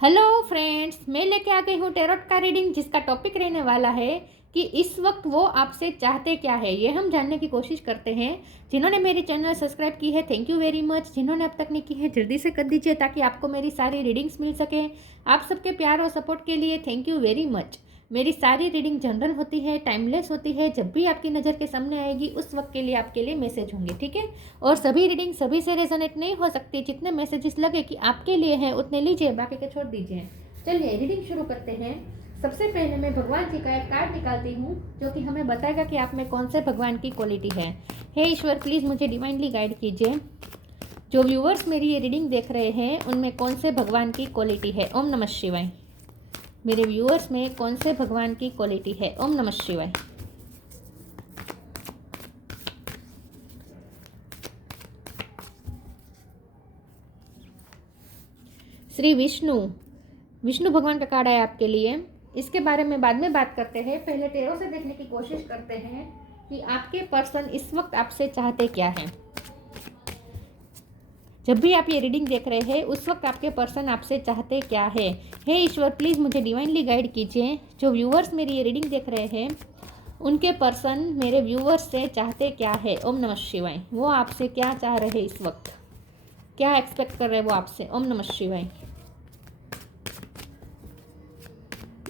Hello friends, मैं लेके आ गई हूँ टैरोट का रीडिंग, जिसका टॉपिक रहने वाला है कि इस वक्त वो आपसे चाहते क्या है। ये हम जानने की कोशिश करते हैं। जिन्होंने मेरी चैनल सब्सक्राइब की है, थैंक यू वेरी मच। जिन्होंने अब तक नहीं की है, जल्दी से कर दीजिए ताकि आपको मेरी सारी रीडिंग्स मिल सके। आप सबके प्यार और सपोर्ट के लिए थैंक यू वेरी मच। मेरी सारी रीडिंग जनरल होती है, टाइमलेस होती है। जब भी आपकी नज़र के सामने आएगी उस वक्त के लिए आपके लिए मैसेज होंगे, ठीक है। और सभी रीडिंग सभी से रेजोनेट नहीं हो सकती। जितने मैसेजेस लगे कि आपके लिए हैं उतने लीजिए, बाकी के छोड़ दीजिए। चलिए रीडिंग शुरू करते हैं। सबसे पहले मैं भगवान जी का एक कार्ड निकालती हूँ जो कि हमें बताएगा कि आप में कौन से भगवान की क्वालिटी है। हे ईश्वर, प्लीज़ मुझे डिवाइनली गाइड कीजिए। जो व्यूअर्स मेरी ये रीडिंग देख रहे हैं उनमें कौन से भगवान की क्वालिटी है। ओम नमः शिवाय। मेरे व्यूअर्स में कौन से भगवान की क्वालिटी है। ओम नमः शिवाय। श्री विष्णु, विष्णु भगवान का कार्ड है आपके लिए। इसके बारे में बाद में बात करते हैं। पहले टैरो से देखने की कोशिश करते हैं कि आपके पर्सन इस वक्त आपसे चाहते क्या है। जब भी आप ये रीडिंग देख रहे हैं उस वक्त आपके पर्सन आपसे चाहते क्या है। हे ईश्वर, प्लीज़ मुझे डिवाइनली गाइड कीजिए। जो व्यूअर्स मेरी ये रीडिंग देख रहे हैं उनके पर्सन मेरे व्यूअर्स से चाहते क्या है। ओम नमः शिवाय। वो आपसे क्या चाह रहे हैं इस वक्त, क्या एक्सपेक्ट कर रहे हैं वो आपसे। ओम नमः शिवाय।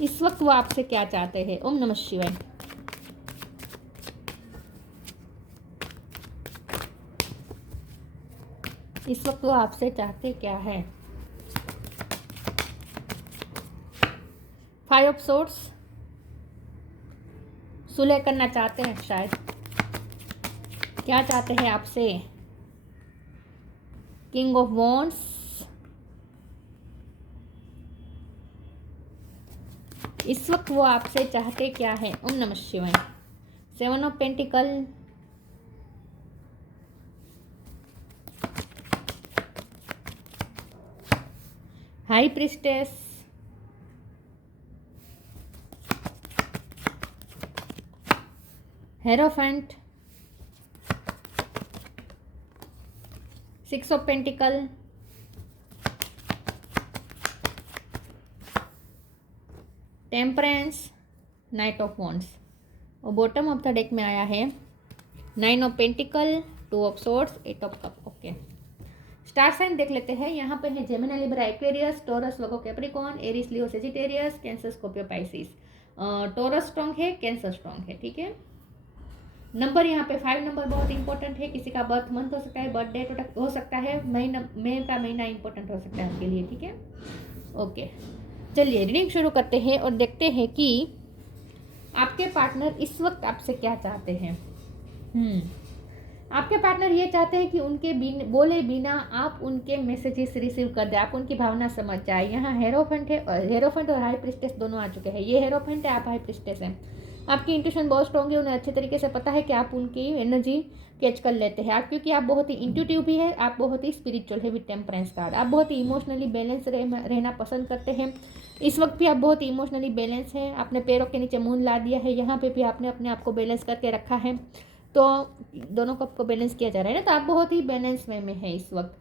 इस वक्त वो आपसे क्या चाहते हैं। ओम नमः शिवाय। इस वक्त वो आपसे चाहते क्या है। 5 ऑफ सोर्ड्स, सुलह करना चाहते हैं शायद। क्या चाहते हैं आपसे। किंग ऑफ वॉन्ड्स, इस वक्त वो आपसे चाहते क्या है। ओम नमः शिवाय। 7 of pentacles, high priestess, hierophant, 6 of pentacles, temperance, knight of wands. और बॉटम ऑफ द डेक में आया है 9 of pentacles, 2 of swords, 8 of cup. Okay, star sign देख लेते हैं। यहाँ पे है Gemini, Libra, Aquarius, Taurus, Virgo, Capricorn, Aries, Leo, Sagittarius, Cancer, Scorpio, Pisces. Taurus strong है, कैंसर स्ट्रॉन्ग है, ठीक है। नंबर यहाँ पे 5 नंबर बहुत इंपॉर्टेंट है। किसी का बर्थ मंथ हो सकता है, बर्थ डेट हो सकता है, महीना, मई का महीना इंपॉर्टेंट हो सकता है आपके लिए, ठीक है। ओके, चलिए रीडिंग शुरू करते हैं और देखते हैं कि आपके पार्टनर इस वक्त आपसे क्या चाहते हैं। आपके पार्टनर ये चाहते हैं कि उनके बोले बिना आप उनके मैसेजेस रिसीव कर दे, आप उनकी भावना समझ जाए। यहाँ हेरोफेंट है, हेरोफेंट और हाई प्रिस्टेस दोनों आ चुके हैं। ये हेरोफेंट है, आप हाई प्रिस्टेस हैं। आपकी इंट्यूशन बहुत स्ट्रॉन्ग है, उन्हें अच्छे तरीके से पता है कि आप उनकी एनर्जी कैच कर लेते हैं। आप क्योंकि आप बहुत ही इंट्यूटिव भी है, आप बहुत ही स्पिरिचुअल है विद टेम्परेंस कार्ड। आप बहुत ही इमोशनली बैलेंस रहना पसंद करते हैं। इस वक्त भी आप बहुत ही इमोशनली बैलेंस हैं। आपने पैरों के नीचे मून ला दिया है, यहाँ पे भी आपने अपने आप को बैलेंस करके रखा है। तो दोनों कप को बैलेंस किया जा रहा है ना, तो आप बहुत ही बैलेंस वे में है इस वक्त।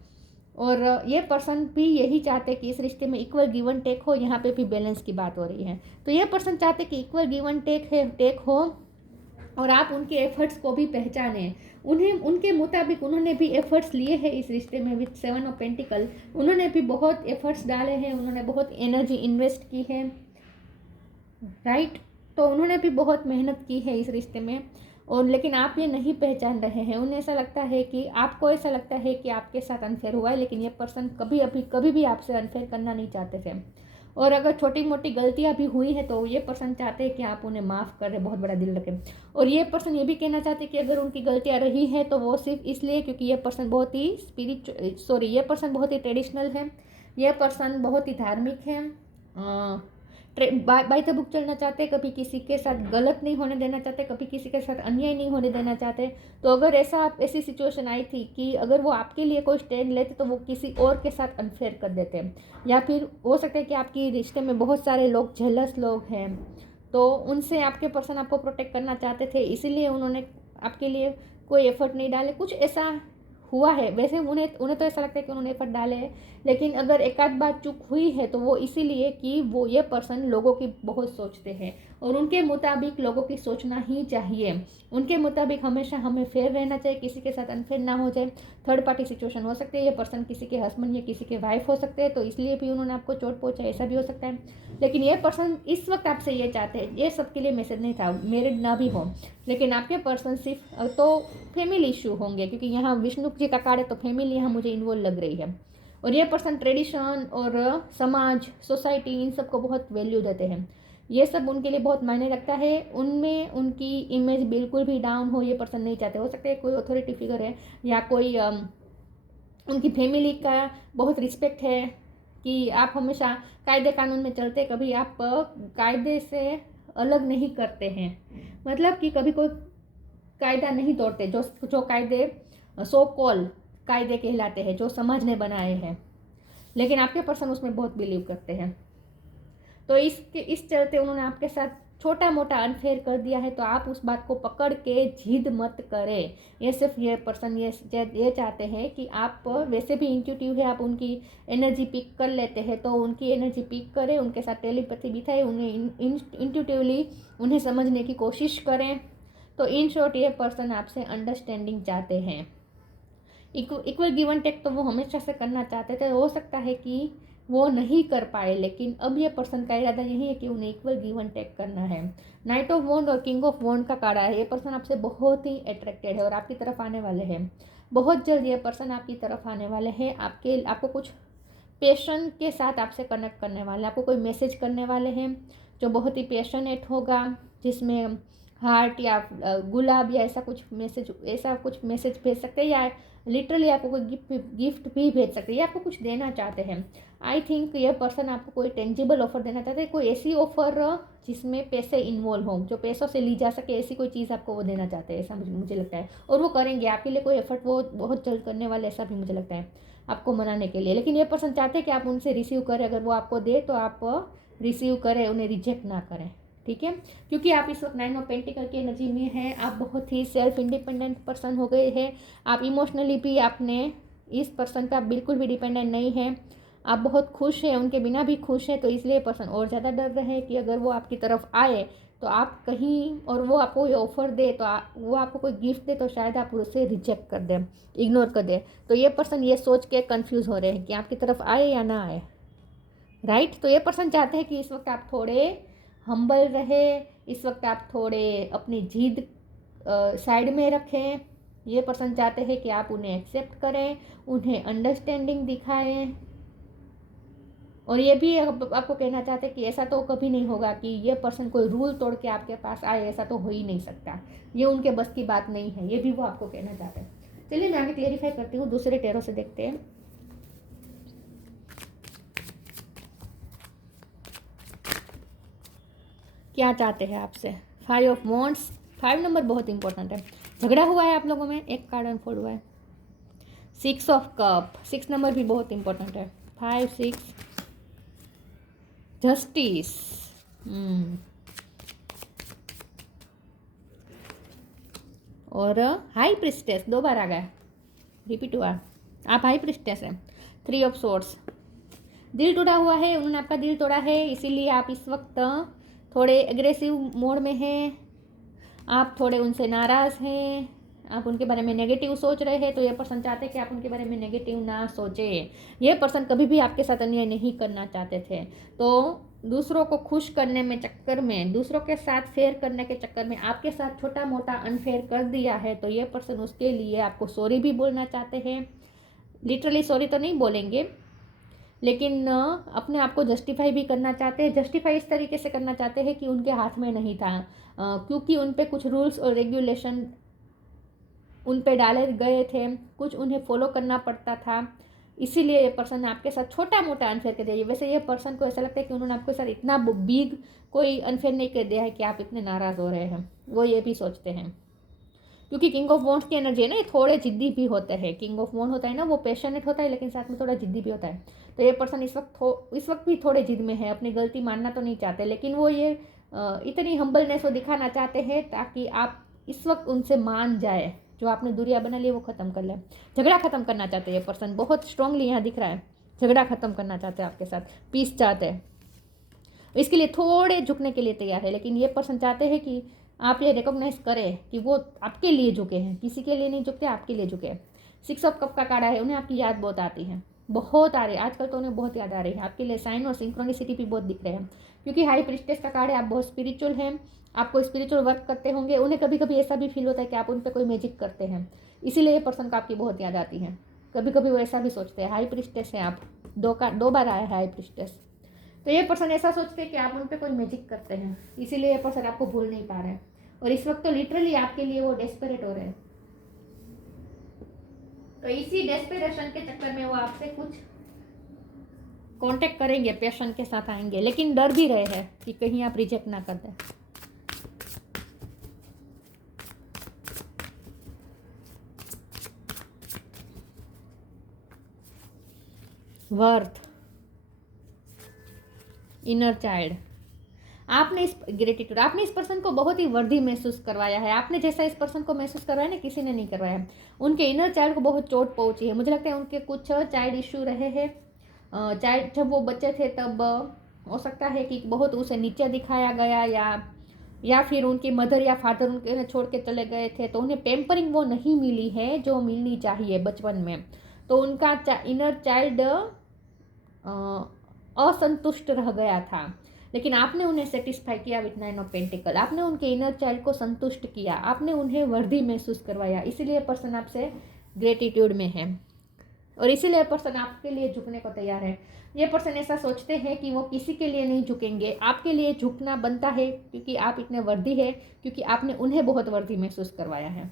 और ये पर्सन भी यही चाहते कि इस रिश्ते में इक्वल गिव एंड टेक हो। यहाँ पे भी बैलेंस की बात हो रही है, तो ये पर्सन चाहते कि इक्वल गिव एंड टेक हो और आप उनके एफर्ट्स को भी पहचानें। उन्हें उनके मुताबिक उन्होंने भी एफर्ट्स लिए हैं इस रिश्ते में विद 7 ऑफ पेंटिकल। उन्होंने भी बहुत एफर्ट्स डाले हैं, उन्होंने बहुत एनर्जी इन्वेस्ट की है, राइट। तो उन्होंने भी बहुत मेहनत की है इस रिश्ते में। और लेकिन आप ये नहीं पहचान रहे हैं। उन्हें ऐसा लगता है कि आपको ऐसा लगता है कि आपके साथ अनफेयर हुआ है, लेकिन ये पर्सन कभी भी आपसे अनफेयर करना नहीं चाहते थे। और अगर छोटी मोटी गलतियां भी हुई है तो ये पर्सन चाहते हैं कि आप उन्हें माफ़ कर रहे, बहुत बड़ा दिल रखें। और ये पर्सन ये भी कहना चाहते हैं कि अगर उनकी गलतियां रही हैं तो वो सिर्फ इसलिए क्योंकि ये पर्सन बहुत ही ये पर्सन बहुत ही ट्रेडिशनल है, ये पर्सन बहुत ही धार्मिक है, बाय द बुक चलना चाहते, कभी किसी के साथ गलत नहीं होने देना चाहते, कभी किसी के साथ अन्याय नहीं होने देना चाहते। तो अगर ऐसी सिचुएशन आई थी कि अगर वो आपके लिए कोई स्टैंड लेते तो वो किसी और के साथ अनफेयर कर देते। या फिर हो सकता है कि आपकी रिश्ते में बहुत सारे लोग जेलस लोग हैं, तो उनसे आपके पर्सन आपको प्रोटेक्ट करना चाहते थे, इसीलिए उन्होंने आपके लिए कोई एफर्ट नहीं डाले। कुछ ऐसा हुआ है, वैसे उन्हें तो ऐसा लगता है कि उन्होंने एफर्ट डाले हैं, लेकिन अगर एक आध बार चूक हुई है तो वो इसीलिए कि वो ये पर्सन लोगों की बहुत सोचते हैं और उनके मुताबिक लोगों की सोचना ही चाहिए। उनके मुताबिक हमेशा हमें फेयर रहना चाहिए, किसी के साथ अनफेयर ना हो जाए। थर्ड पार्टी सिचुएशन हो सकती है, ये पर्सन किसी के हस्बैंड या किसी के वाइफ हो सकते हैं, तो इसलिए भी उन्होंने आपको चोट पहुंचा, ऐसा भी हो सकता है। लेकिन ये पर्सन इस वक्त आपसे ये चाहते हैं, ये सबके लिए मैसेज नहीं था, मैरिड ना भी हो, लेकिन आपके पर्सन सिर्फ तो फैमिली इशू होंगे, क्योंकि यहाँ विष्णु जी का कार्ड है तो फैमिली यहाँ मुझे इन्वॉल्व लग रही है। और ये पर्सन ट्रेडिशन और समाज, सोसाइटी, इन सबको बहुत वैल्यू देते हैं, ये सब उनके लिए बहुत मायने रखता है। उनमें उनकी इमेज बिल्कुल भी डाउन हो ये पर्सन नहीं चाहते। हो सकता है कोई अथॉरिटी फिगर है या कोई उनकी फैमिली का बहुत रिस्पेक्ट है कि आप हमेशा कायदे कानून में चलते, कभी आप कायदे से अलग नहीं करते हैं, मतलब कि कभी कोई कायदा नहीं तोड़ते। जो कायदे सो कॉल कायदे कहलाते हैं, जो समाज ने बनाए हैं, लेकिन आपके पर्सन उसमें बहुत बिलीव करते हैं। तो इस चलते उन्होंने आपके साथ छोटा मोटा अनफेयर कर दिया है, तो आप उस बात को पकड़ के जिद मत करें। ये सिर्फ ये पर्सन ये चाहते हैं कि आप वैसे भी इंट्यूटिव है, आप उनकी एनर्जी पिक कर लेते हैं, तो उनकी एनर्जी पिक करें, उनके साथ टेलीपैथी बिठाएं, उन्हें इंट्यूटिवली उन्हें समझने की कोशिश करें। तो इन शॉर्ट ये पर्सन आपसे अंडरस्टैंडिंग चाहते हैं। इक्वल गिव एंड टेक तो वो हमेशा से करना चाहते थे, हो सकता है कि वो नहीं कर पाए, लेकिन अब ये पर्सन का इरादा यही है कि उन्हें इक्वल गिव एंड टेक करना है। नाइट ऑफ वॉन्ड और किंग ऑफ वॉन्ड का कार्ड है। ये पर्सन आपसे बहुत ही अट्रैक्टेड है और आपकी तरफ आने वाले हैं। बहुत जल्द ये पर्सन आपकी तरफ आने वाले हैं। आपको कुछ पैशन के साथ आपसे कनेक्ट करने वाले हैं, आपको कोई मैसेज करने वाले हैं जो बहुत ही पैशनेट होगा, जिसमें हार्ट या गुलाब या ऐसा कुछ मैसेज भेज सकते हैं, या लिटरली आपको कोई गिफ्ट भी भेज सकते हैं, या आपको कुछ देना चाहते हैं। आई थिंक ये पर्सन आपको कोई टेंजिबल ऑफर देना चाहते हैं, कोई ऐसी ऑफर जिसमें पैसे इन्वॉल्व हों, जो पैसों से ली जा सके, ऐसी कोई चीज़ आपको वो देना चाहते हैं, ऐसा मुझे लगता है। और वो करेंगे आपके लिए, कोई एफर्ट वो बहुत जल्द करने वाले, ऐसा भी मुझे लगता है आपको मनाने के लिए। लेकिन ये पर्सन चाहते हैं कि आप उनसे रिसीव करें, अगर वो आपको दे तो आप रिसीव करें, उन्हें रिजेक्ट ना करें, ठीक है। क्योंकि आप इस वक्त 9 ऑफ पेंटिकल की एनर्जी में हैं, आप बहुत ही सेल्फ इंडिपेंडेंट पर्सन हो गए हैं। आप इमोशनली भी आपने इस पर्सन पे आप बिल्कुल भी डिपेंडेंट नहीं हैं, आप बहुत खुश हैं, उनके बिना भी खुश हैं। तो इसलिए पर्सन और ज़्यादा डर रहे हैं कि अगर वो आपकी तरफ आए तो आप कहीं और वो आपको ये ऑफ़र दे, तो वो आपको कोई गिफ्ट दे तो शायद आप उसे रिजेक्ट कर दें, इग्नोर कर दें। तो ये पर्सन ये सोच के कन्फ्यूज़ हो रहे हैं कि आपकी तरफ आए या ना आए, राइट। तो ये पर्सन चाहते हैं कि इस वक्त आप थोड़े हम्बल रहे, इस वक्त आप थोड़े अपनी जिद साइड में रखें। ये पर्सन चाहते हैं कि आप उन्हें एक्सेप्ट करें, उन्हें अंडरस्टैंडिंग दिखाएं। और ये भी आपको कहना चाहते हैं कि ऐसा तो कभी नहीं होगा कि ये पर्सन कोई रूल तोड़ के आपके पास आए, ऐसा तो हो ही नहीं सकता, ये उनके बस की बात नहीं है, ये भी वो आपको कहना चाहते हैं। चलिए मैं आगे क्लेरिफाई करती हूँ, दूसरे टेरो से देखते हैं। क्या चाहते हैं आपसे। 5 ऑफ वॉन्ड्स, 5 नंबर बहुत इंपॉर्टेंट है। झगड़ा हुआ है आप लोगों में, एक कार्ड अनफोल्ड हुआ है। 6 ऑफ कप, 6 नंबर भी बहुत इंपॉर्टेंट है। 5 6 जस्टिस, और हाई प्रिस्टेस 2 बार आ गया, रिपीट हुआ, आप हाई प्रिस्टेस हैं। 3 ऑफ सोर्ड्स, दिल टूटा हुआ है, उन्होंने आपका दिल तोड़ा है, इसीलिए आप इस वक्त थोड़े एग्रेसिव मोड में हैं, आप थोड़े उनसे नाराज़ हैं, आप उनके बारे में नेगेटिव सोच रहे हैं। तो ये पर्सन चाहते हैं कि आप उनके बारे में नेगेटिव ना सोचें। ये पर्सन कभी भी आपके साथ अन्याय नहीं करना चाहते थे। तो दूसरों को खुश करने में चक्कर में, दूसरों के साथ फेयर करने के चक्कर में आपके साथ छोटा मोटा अनफेयर कर दिया है, तो ये पर्सन उसके लिए आपको सॉरी भी बोलना चाहते हैं। लिटरली सॉरी तो नहीं बोलेंगे, लेकिन अपने आप को जस्टिफाई भी करना चाहते हैं। जस्टिफाई इस तरीके से करना चाहते हैं कि उनके हाथ में नहीं था, क्योंकि उन पे कुछ रूल्स और रेगुलेशन उन पे डाले गए थे, कुछ उन्हें फॉलो करना पड़ता था, इसीलिए ये पर्सन आपके साथ छोटा मोटा अनफेयर कर दिया। वैसे ये पर्सन को ऐसा लगता है कि उन्होंने आपके साथ इतना बिग कोई अनफेयर नहीं कर दिया है कि आप इतने नाराज़ हो रहे हैं, वो ये भी सोचते हैं। क्योंकि किंग ऑफ वॉन्ड्स की एनर्जी है ना, ये थोड़े जिद्दी भी होते हैं। किंग ऑफ वॉन्ड होता है ना, वो पैशनेट होता है, लेकिन साथ में थोड़ा जिद्दी भी होता है। तो ये पर्सन इस वक्त भी थोड़े जिद में है, अपनी गलती मानना तो नहीं चाहते, लेकिन वो ये इतनी हम्बलनेस वो दिखाना चाहते हैं ताकि आप इस वक्त उनसे मान जाए जो आपने दूरियां बना ली वो ख़त्म कर ले। झगड़ा ख़त्म करना चाहते हैं ये पर्सन, बहुत स्ट्रांगली यहाँ दिख रहा है, झगड़ा ख़त्म करना चाहते हैं आपके साथ, पीस चाहते हैं, इसके लिए थोड़े झुकने के लिए तैयार है। लेकिन ये पर्सन चाहते हैं कि आप ये रिकॉग्नाइज करें कि वो आपके लिए झुके हैं, किसी के लिए नहीं झुकते, आपके लिए झुके हैं। 6 ऑफ कप का कार्ड है, उन्हें आपकी याद बहुत आती है, बहुत आ रही है आजकल, तो उन्हें बहुत याद आ रही है आपके लिए। साइन और सिंक्रोनिसिटी भी बहुत दिख रहे हैं, क्योंकि हाई प्रीस्टेस का कार्ड है, आप बहुत स्पिरिचुअल हैं, आपको स्पिरिचुअल वर्क करते होंगे। उन्हें कभी कभी ऐसा भी फील होता है कि आप उन पर कोई मैजिक करते हैं, इसीलिए ये पर्सन को आपकी बहुत याद आती है। कभी कभी वो ऐसा भी सोचते हैं, हाई प्रीस्टेस है आप, 2 बार आया है हाई प्रीस्टेस, तो ये पर्सन ऐसा सोचते हैं कि आप उन पर कोई मैजिक करते हैं, इसीलिए ये पर्सन आपको भूल नहीं पा रहे हैं। और इस वक्त तो लिटरली आपके लिए वो डेस्परेट हो रहे हैं, तो इसी डेस्परेशन के चक्कर में वो आपसे कुछ कांटेक्ट करेंगे, पैशन के साथ आएंगे, लेकिन डर भी रहे हैं कि कहीं आप रिजेक्ट ना कर दें। वर्थ, इनर चाइल्ड, आपने इस ग्रेटिट्यूड, आपने इस पर्सन को बहुत ही वर्दी महसूस करवाया है। आपने जैसा इस पर्सन को महसूस करवाया ना, किसी ने नहीं करवाया है। उनके इनर चाइल्ड को बहुत चोट पहुंची है, मुझे लगता है उनके कुछ चाइल्ड इश्यू रहे हैं। चाइल्ड जब वो बच्चे थे तब हो सकता है कि बहुत उसे नीचे दिखाया गया, या फिर उनकी मदर या फादर उन्हें छोड़ के चले गए थे, तो उन्हें पेम्परिंग वो नहीं मिली है जो मिलनी चाहिए बचपन में। तो उनका इनर चाइल्ड असंतुष्ट रह गया था, लेकिन आपने उन्हें सेटिस्फाई किया विथ 9 ऑफ पेंटिकल। आपने उनके इनर चाइल्ड को संतुष्ट किया, आपने उन्हें वर्दी महसूस करवाया, इसीलिए पर्सन आपसे ग्रेटिट्यूड में है और इसीलिए पर्सन आपके लिए झुकने को तैयार है। ये पर्सन ऐसा सोचते हैं कि वो किसी के लिए नहीं झुकेंगे, आपके लिए झुकना बनता है, क्योंकि आप इतने वर्दी है, क्योंकि आपने उन्हें बहुत वर्दी महसूस करवाया है।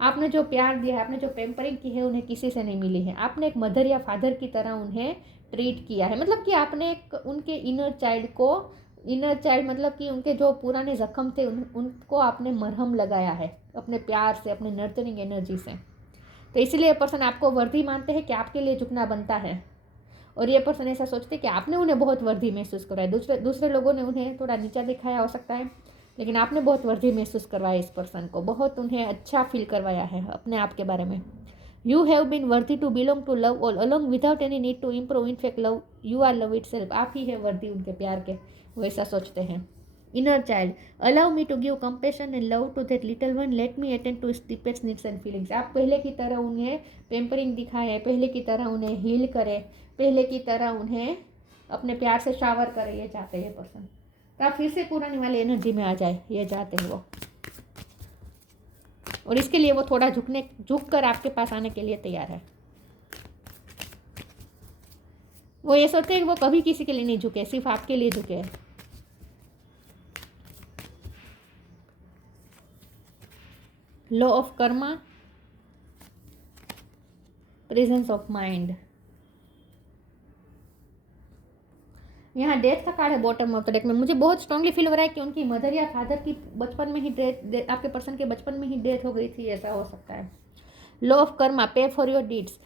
आपने जो प्यार दिया है, आपने जो पेम्परिंग की है, उन्हें किसी से नहीं मिली है। आपने एक मदर या फादर की तरह उन्हें ट्रीट किया है, मतलब कि आपने उनके इनर चाइल्ड को, इनर चाइल्ड मतलब कि उनके जो पुराने जख्म थे उनको आपने मरहम लगाया है अपने प्यार से, अपने नर्चरिंग एनर्जी से। तो इसलिए पर्सन आपको वर्दी मानते हैं कि आपके लिए झुकना बनता है, और ये पर्सन ऐसा सोचते हैं कि आपने उन्हें बहुत वर्दी महसूस करवाया। दूसरे लोगों ने उन्हें थोड़ा नीचा दिखाया हो सकता है, लेकिन आपने बहुत वर्दी महसूस करवाया इस पर्सन को, बहुत उन्हें अच्छा फील करवाया है अपने आप के बारे में। You have been worthy to belong to love all along without any need to improve, in fact love you are love itself. आप ही है वर्दी उनके प्यार के, वो ऐसा सोचते हैं। Inner child, allow me to give compassion and love to that little one, let me attend to deepest needs and feelings. आप पहले की तरह उन्हें पेम्परिंग दिखाए, पहले की तरह उन्हें हील करें, पहले की तरह उन्हें अपने प्यार से शावर करें, ये चाहते हैं ये पर्सन। तो आप फिर से पुरानी वाली एनर्जी में आ जाए, ये चाहते हैं वो, और इसके लिए वो थोड़ा झुक कर आपके पास आने के लिए तैयार है। वो ये सोचते हैं कि वो कभी किसी के लिए नहीं झुके, सिर्फ आपके लिए झुके हैं। Law of Karma, presence of mind, यहाँ डेथ का कार्ड है बॉटम ऑफ द डेक में। मुझे बहुत स्ट्रांगली फील हो रहा है कि उनकी मदर या फादर की बचपन में ही डेथ, आपके पर्सन के बचपन में ही डेथ हो गई थी, ऐसा हो सकता है। लॉ ऑफ कर्मा, पे फॉर योर डीड्स,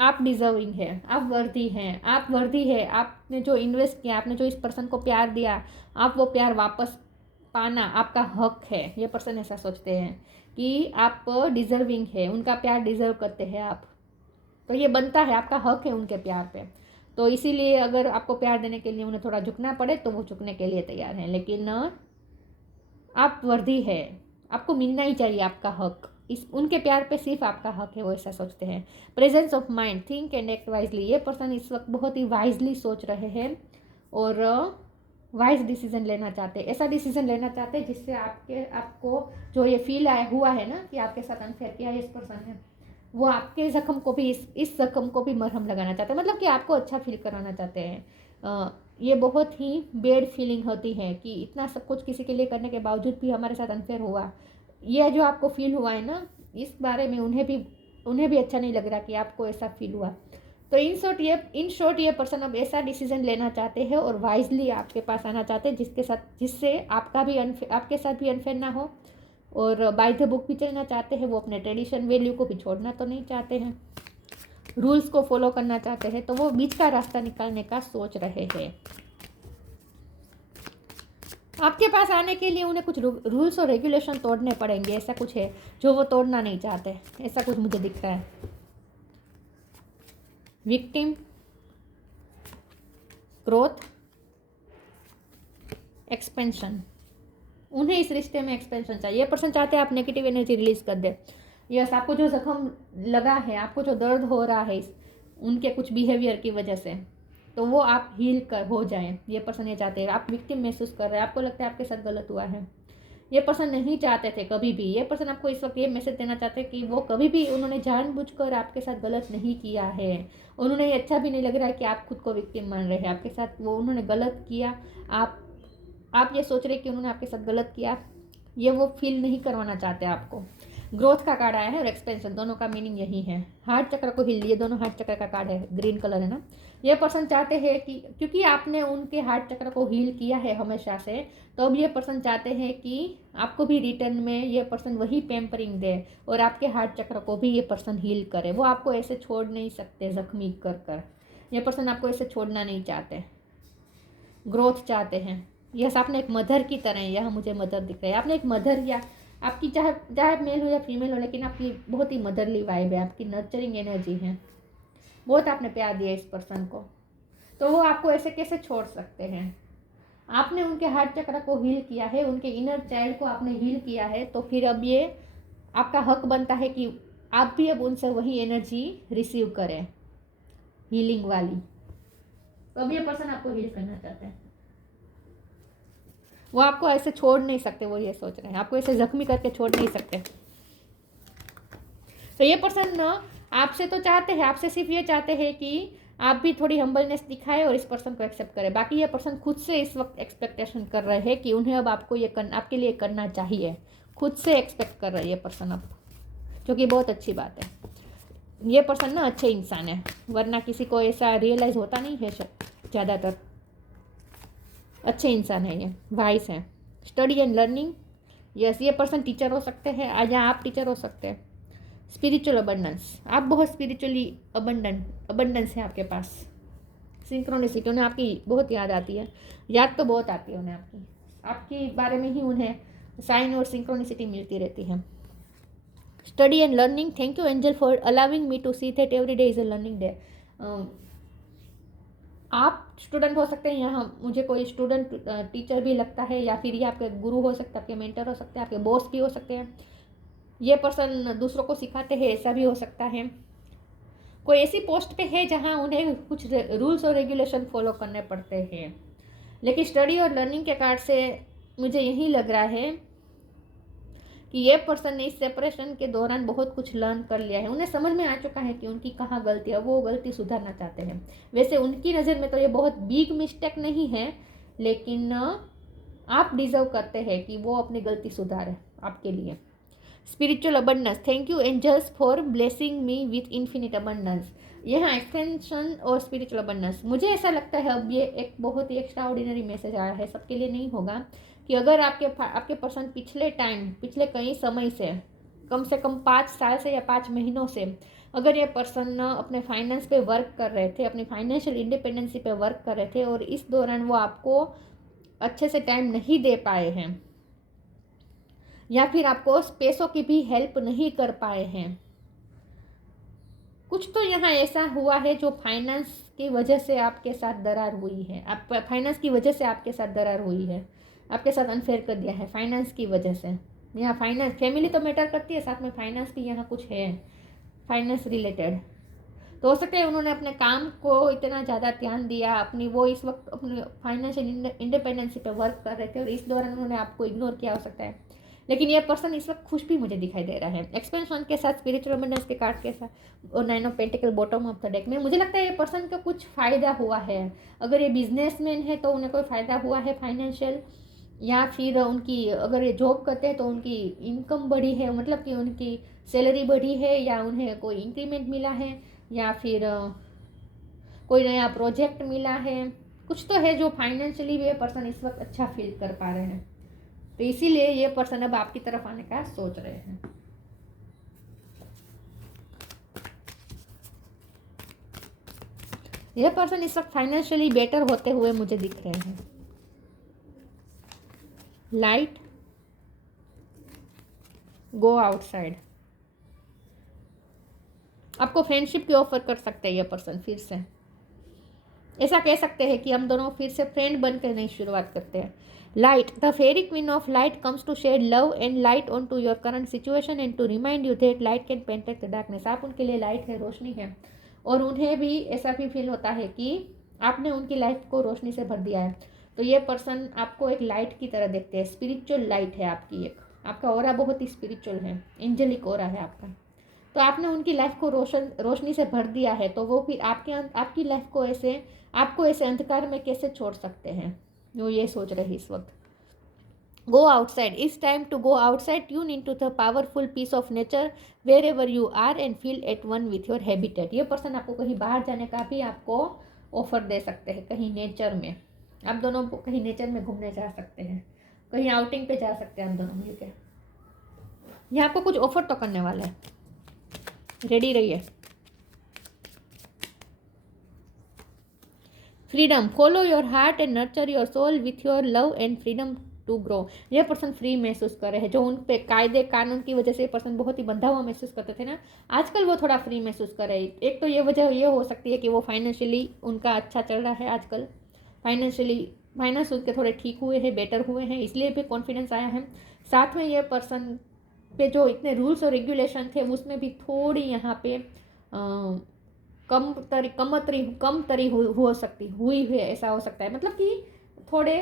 आप डिजर्विंग है, आप वर्दी हैं, आप वर्दी है। आपने जो इन्वेस्ट किया, आपने जो इस पर्सन को प्यार दिया, आप वो प्यार वापस पाना आपका हक है। ये पर्सन ऐसा सोचते हैं कि आप डिजर्विंग है, उनका प्यार डिजर्व करते हैं आप, तो ये बनता है, आपका हक है उनके प्यार पे। तो इसीलिए अगर आपको प्यार देने के लिए उन्हें थोड़ा झुकना पड़े तो वो झुकने के लिए तैयार हैं, लेकिन आप वर्दी है, आपको मिलना ही चाहिए आपका हक, इस उनके प्यार पे सिर्फ आपका हक है, वो ऐसा सोचते हैं। Presence of mind, think and act wisely, ये पर्सन इस वक्त बहुत ही वाइजली सोच रहे हैं और वाइज डिसीजन लेना चाहते हैं, ऐसा डिसीजन लेना चाहते हैं जिससे आपको जो ये फील हुआ है ना कि आपके साथ अनफेयर किया है इस पर्सन ने, वो आपके जख्म को भी, इस जख्म को भी मरहम लगाना चाहते हैं, मतलब कि आपको अच्छा फील कराना चाहते हैं। ये बहुत ही बैड फीलिंग होती है कि इतना सब कुछ किसी के लिए करने के बावजूद भी हमारे साथ अनफेयर हुआ। ये जो आपको फील हुआ है ना, इस बारे में उन्हें भी अच्छा नहीं लग रहा कि आपको ऐसा फील हुआ। तो इन शॉर्ट ये पर्सन अब ऐसा डिसीजन लेना चाहते हैं और वाइजली आपके पास आना चाहते हैं जिससे आपके साथ भी अनफेयर ना हो, और बाय द बुक भी चलना चाहते हैं। वो अपने ट्रेडिशन वैल्यू को भी छोड़ना तो नहीं चाहते हैं, रूल्स को फॉलो करना चाहते हैं, तो वो बीच का रास्ता निकालने का सोच रहे हैं। आपके पास आने के लिए उन्हें कुछ रूल्स और रेगुलेशन तोड़ने पड़ेंगे, ऐसा कुछ है जो वो तोड़ना नहीं चाहते, ऐसा कुछ मुझे दिख रहा है। विक्टिम, ग्रोथ, एक्सपेंशन, उन्हें इस रिश्ते में एक्सपेंशन चाहिए। ये पर्सन चाहते हैं आप नेगेटिव एनर्जी रिलीज कर दे। यस, आपको जो जख्म लगा है, आपको जो दर्द हो रहा है उनके कुछ बिहेवियर की वजह से, तो वो आप हील कर हो जाएं। ये पर्सन ये चाहते हैं। आप विक्टिम महसूस कर रहे हैं, आपको लगता है आपके साथ गलत हुआ है। ये पर्सन नहीं चाहते थे कभी भी। ये पर्सन आपको इस वक्त ये मैसेज देना चाहते हैं कि वो कभी भी, उन्होंने जानबूझकर आपके साथ गलत नहीं किया है। उन्होंने ये अच्छा भी नहीं लग रहा है कि आप खुद को विक्टिम मान रहे हैं। आपके साथ वो उन्होंने गलत किया, आप ये सोच रहे कि उन्होंने आपके साथ गलत किया, ये वो फील नहीं करवाना चाहते आपको। ग्रोथ का कार्ड आया है और एक्सपेंशन, दोनों का मीनिंग यही है। हार्ट चक्र को हिल, ये दोनों हार्ट चक्र का कार्ड है, ग्रीन कलर है ना। ये पर्सन चाहते हैं कि क्योंकि आपने उनके हार्ट चक्र को हील किया है हमेशा से, तो अब ये पर्सन चाहते हैं कि आपको भी रिटर्न में ये पर्सन वही पैम्परिंग दे और आपके हार्ट चक्र को भी ये पर्सन हील करे। वो आपको ऐसे छोड़ नहीं सकते जख्मी कर। ये पर्सन आपको ऐसे छोड़ना नहीं चाहते, ग्रोथ चाहते हैं। यस, आपने एक मदर की तरह, यह मुझे मदर दिख रहा है। आपने एक मदर, या आपकी चाहे चाहे मेल हो या फीमेल हो, लेकिन आपकी बहुत ही मदरली वाइब है, आपकी नर्चरिंग एनर्जी है, बहुत आपने प्यार दिया इस पर्सन को। तो वो आपको ऐसे कैसे छोड़ सकते हैं? आपने उनके हार्ट चक्र को हील किया है, उनके इनर चाइल्ड को आपने हील किया है, तो फिर अब ये आपका हक बनता है कि आप भी अब उनसे वही एनर्जी रिसीव करें, हीलिंग वाली। तो अब ये पर्सन आपको हील करना चाहते हैं। वो आपको ऐसे छोड़ नहीं सकते, वो ये सोच रहे हैं आपको ऐसे जख्मी करके छोड़ नहीं सकते। तो ये पर्सन आपसे तो चाहते हैं, आपसे सिर्फ ये चाहते हैं कि आप भी थोड़ी हम्बलनेस दिखाए और इस पर्सन को एक्सेप्ट करें। बाकी ये पर्सन खुद से इस वक्त एक्सपेक्टेशन कर रहे हैं कि उन्हें अब आपको ये आपके लिए करना चाहिए, खुद से एक्सपेक्ट कर रहे हैं ये पर्सन अब, जो कि बहुत अच्छी बात है। ये पर्सन ना अच्छे इंसान है, वरना किसी को ऐसा रियलाइज़ होता नहीं है ज़्यादातर। अच्छे इंसान है ये, वाइस है। स्टडी एंड लर्निंग, यस, ये पर्सन टीचर हो सकते हैं या आप टीचर हो सकते हैं। स्पिरिचुअल अबंडेंस, आप बहुत स्पिरिचुअली अबंडेंस है आपके पास। सिंक्रोनिसिटी, उन्हें आपकी बहुत याद आती है, याद तो बहुत आती है उन्हें आपके बारे में ही उन्हें साइन और सिंक्रोनिसिटी मिलती रहती है। Study and learning, thank you angel for allowing me to see that every day is a learning day. आप स्टूडेंट हो सकते हैं, यहाँ मुझे कोई स्टूडेंट टीचर भी लगता है, या फिर ये आपके गुरु हो सकते हैं, आपके मेंटर हो सकते हैं, आपके बॉस भी हो सकते हैं। ये पर्सन दूसरों को सिखाते हैं, ऐसा भी हो सकता है। कोई ऐसी पोस्ट पे है जहाँ उन्हें कुछ रूल्स और रेगुलेशन फॉलो करने पड़ते हैं। लेकिन स्टडी और लर्निंग के कार्ड से मुझे यही लग रहा है कि ये पर्सन ने इस सेपरेशन के दौरान बहुत कुछ लर्न कर लिया है। उन्हें समझ में आ चुका है कि उनकी कहाँ गलती है, वो गलती सुधारना चाहते हैं। वैसे उनकी नज़र में तो ये बहुत बिग मिस्टेक नहीं है, लेकिन आप डिजर्व करते हैं कि वो अपनी गलती सुधारे आपके लिए। Spiritual abundance, thank you angels for blessing me with infinite abundance. यहाँ एक्सटेंशन और स्पिरिचुअल अबंडेंस, मुझे ऐसा लगता है अब ये एक बहुत ही एक्स्ट्रा ऑर्डिनरी मैसेज आया है, सबके लिए नहीं होगा, कि अगर आपके पर्सन पिछले कई समय से, कम 5 साल से या 5 महीनों से, अगर ये पर्सन अपने फाइनेंस पे वर्क कर रहे थे, अपनी फाइनेंशियल इंडिपेंडेंसी पे वर्क कर रहे थे, और इस दौरान वो आपको अच्छे से टाइम नहीं दे पाए हैं, या फिर आपको पैसों की भी हेल्प नहीं कर पाए हैं, कुछ तो यहाँ ऐसा हुआ है जो फाइनेंस की वजह से आपके साथ दरार हुई है। आप फाइनेंस की वजह से आपके साथ दरार हुई है, आपके साथ अनफेयर कर दिया है फाइनेंस की वजह से। यहाँ फाइनेंस, फैमिली तो मैटर करती है, साथ में फाइनेंस भी यहाँ कुछ है, फाइनेंस रिलेटेड। तो हो सकता है उन्होंने अपने काम को इतना ज़्यादा ध्यान दिया, वो इस वक्त अपने फाइनेंशियल इंडिपेंडेंसी पे वर्क कर रहे थे, और इस दौरान उन्होंने आपको इग्नोर किया हो सकता है। लेकिन ये पर्सन इस वक्त खुश भी मुझे दिखाई दे रहा है, एक्सपेंशन के साथ, स्पिरिचुअल अबंडेंस के कार्ड के साथ, और 9 of pentacle bottom of the deck में। मुझे लगता है ये पर्सन का कुछ फ़ायदा हुआ है। अगर ये बिजनेसमैन है तो उन्हें कोई फ़ायदा हुआ है फाइनेंशियल, या फिर उनकी, अगर ये जॉब करते हैं तो उनकी इनकम बढ़ी है, मतलब कि उनकी सैलरी बढ़ी है, या उन्हें कोई इंक्रीमेंट मिला है, या फिर कोई नया प्रोजेक्ट मिला है। कुछ तो है जो फाइनेंशियली भी ये पर्सन इस वक्त अच्छा फील कर पा रहे हैं, तो इसीलिए ये पर्सन अब आपकी तरफ आने का सोच रहे हैं। यह पर्सन इस वक्त फाइनेंशियली बेटर होते हुए मुझे दिख रहे हैं। Light, go outside. आपको फ्रेंडशिप की ऑफर कर सकते हैं ये पर्सन फिर से। ऐसा कह सकते हैं कि हम दोनों फिर से फ्रेंड बनकर नई शुरुआत करते हैं। Light, the fairy queen of light comes to shed love and light on to your current situation and to remind you that light can penetrate the darkness. आप उनके लिए लाइट है, रोशनी है, और उन्हें भी ऐसा भी फील होता है कि आपने उनकी लाइफ को रोशनी से भर दिया है। तो ये पर्सन आपको एक लाइट की तरह देखते हैं, स्पिरिचुअल लाइट है आपकी एक, आपका ऑरा बहुत ही स्पिरिचुअल है, एंजेलिक ऑरा है आपका। तो आपने उनकी लाइफ को रोशनी से भर दिया है, तो वो फिर आपकी लाइफ को आपको ऐसे अंधकार में कैसे छोड़ सकते हैं, वो ये सोच रहे हैं इस वक्त। Go outside, it's time to go outside, tune in to the powerful peace of nature wherever you are and feel at one with your habitat. ये पर्सन आपको कहीं बाहर जाने का भी आपको ऑफर दे सकते हैं, कहीं नेचर में, आप दोनों कहीं नेचर में घूमने जा सकते हैं, कहीं आउटिंग पे जा सकते हैं आप दोनों मिलकर। ये आपको कुछ ऑफर तो करने वाला है, रेडी रहिए। Freedom, follow your heart and nurture your soul with your love and freedom to grow. ये पर्सन फ्री महसूस कर रहे हैं, जो उन पे कायदे कानून की वजह से ये पर्सन बहुत ही बंधा हुआ महसूस करते थे ना, आजकल वो थोड़ा फ्री महसूस कर रहे हैं। एक तो ये वजह ये हो सकती है कि वो फाइनेंशियली उनका अच्छा चल रहा है आजकल, फाइनेंस उनके थोड़े ठीक हुए हैं, बेटर हुए हैं, इसलिए भी कॉन्फिडेंस आया है। साथ में ये पर्सन पे जो इतने रूल्स और रेगुलेशन थे उसमें भी थोड़ी यहाँ पे कम तरी हो सकती हुई है, ऐसा हो सकता है। मतलब कि थोड़े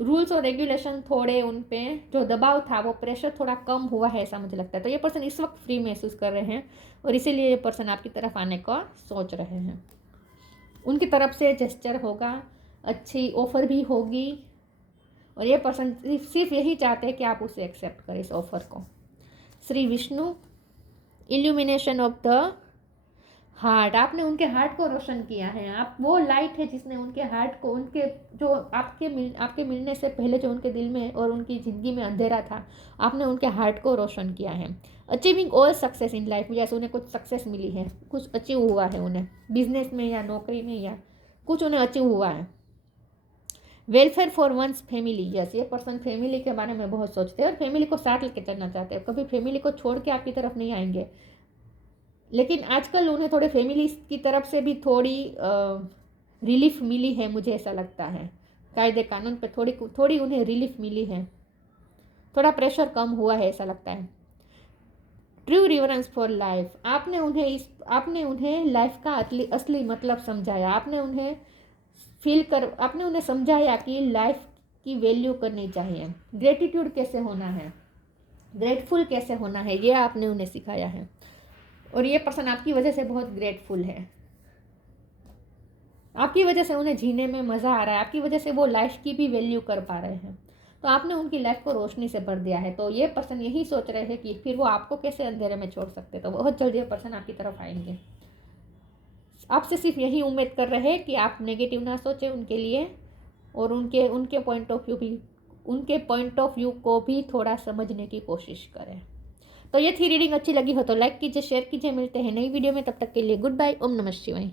रूल्स और रेगुलेशन, थोड़े उन पे जो दबाव था, वो प्रेशर थोड़ा कम हुआ है, ऐसा मुझे लगता है। तो ये पर्सन इस वक्त फ्री महसूस कर रहे हैं और इसीलिए ये पर्सन आपकी तरफ आने का सोच रहे हैं। उनकी तरफ से जेस्चर होगा, अच्छी ऑफर भी होगी, और ये पर्सन सिर्फ यही चाहते हैं कि आप उसे एक्सेप्ट करें इस ऑफर को। Shri Vishnu, illumination of the heart, आपने उनके हार्ट को रोशन किया है। आप वो लाइट है जिसने उनके हार्ट को, उनके जो आपके मिलने से पहले जो उनके दिल में और उनकी ज़िंदगी में अंधेरा था, आपने उनके हार्ट को रोशन किया है। Achieving all success in life, जैसे उन्हें कुछ सक्सेस मिली है, कुछ अचीव हुआ है उन्हें, बिजनेस में या नौकरी में या कुछ उन्हें अचीव हुआ है। Welfare for one's family, yes, ये पर्सन फैमिली के बारे में बहुत सोचते हैं और फैमिली को साथ लेके चलना चाहते हैं, कभी फैमिली को छोड़ के आपकी तरफ नहीं आएंगे। लेकिन आजकल उन्हें थोड़े फैमिली की तरफ से भी थोड़ी रिलीफ मिली है, मुझे ऐसा लगता है। कायदे कानून पे थोड़ी उन्हें रिलीफ मिली है, थोड़ा प्रेशर कम हुआ है, ऐसा लगता है। ट्रू रिवरेंस फॉर लाइफ, आपने उन्हें लाइफ का असली मतलब समझाया, आपने उन्हें समझाया कि लाइफ की वैल्यू करनी चाहिए, ग्रेटिट्यूड कैसे होना है, ग्रेटफुल कैसे होना है, ये आपने उन्हें सिखाया है। और ये पर्सन आपकी वजह से बहुत ग्रेटफुल है, आपकी वजह से उन्हें जीने में मज़ा आ रहा है, आपकी वजह से वो लाइफ की भी वैल्यू कर पा रहे हैं। तो आपने उनकी लाइफ को रोशनी से भर दिया है। तो ये पर्सन यही सोच रहे हैं कि फिर वो आपको कैसे अंधेरे में छोड़ सकते। तो बहुत जल्दी ये पर्सन आपकी तरफ आएंगे। आपसे सिर्फ यही उम्मीद कर रहे हैं कि आप नेगेटिव ना सोचें उनके लिए, और उनके पॉइंट ऑफ व्यू को भी थोड़ा समझने की कोशिश करें। तो ये थी रीडिंग, अच्छी लगी हो तो लाइक कीजिए, शेयर कीजिए। मिलते हैं नई वीडियो में, तब तक के लिए गुड बाय। ओम नमः शिवाय।